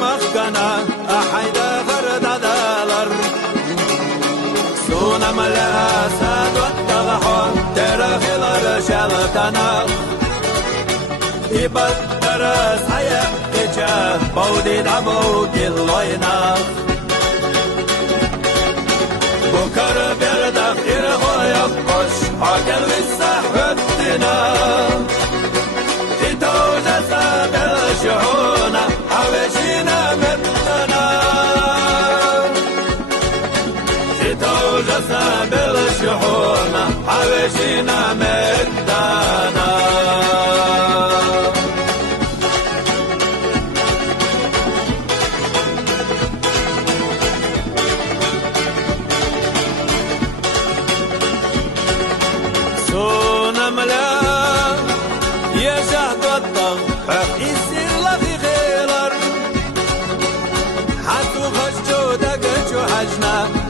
مخكنا أحيدا فرد دالر سونا ملها ساد والتغحون ترخيلر شالتنا إبت درس حياة تجاه بودي دعبو جلوينا بكر بردق إرغو يقش عقل السحبتنا إتوجة سابل شعونا حوشينا متنا إتوجة سابل شعونا حوشينا متنا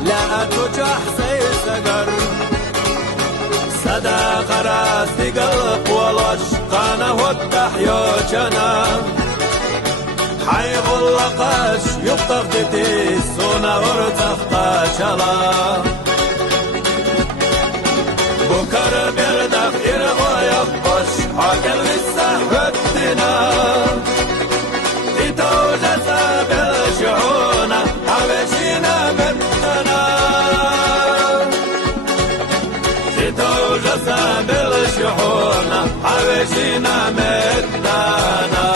لا تجح سيسقر صدى خراس قلب ولش قانا والتحيوشنا حيب اللقاش يبطف دتي سونا ورتخ قاشلا بكر بردخ إرغو يقش عقل السحبتنا إتوجة سابل شعونا حوشينا متنا إتوجة سابل شعونا حوشينا متنا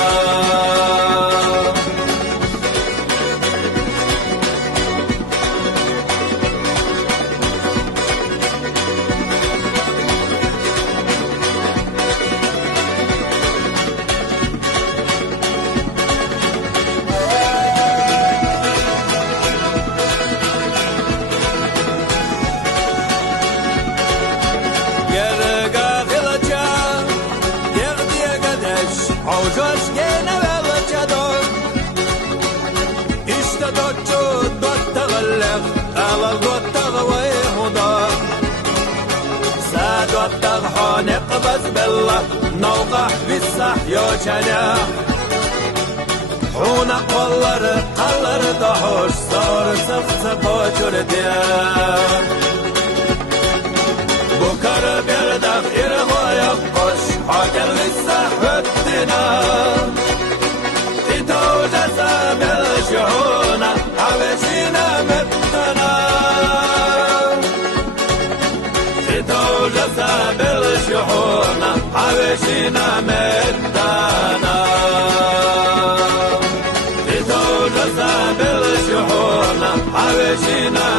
عوجوش جينا بالجدود إشتا دوتشو دوت تغلق على الدوت تغويه دار سادوت تغحون اقبس بالله نوقح بالسحيو شناح حونا قولر قلر دهوش صار سخصقو جرديان بكر بردخ إرغو يقش عقل السحبتنا إتوجة سابل شعونا حوشينا متنا إتوجة سابل شعونا حوشينا متنا إتوجة سابل شعونا حوشينا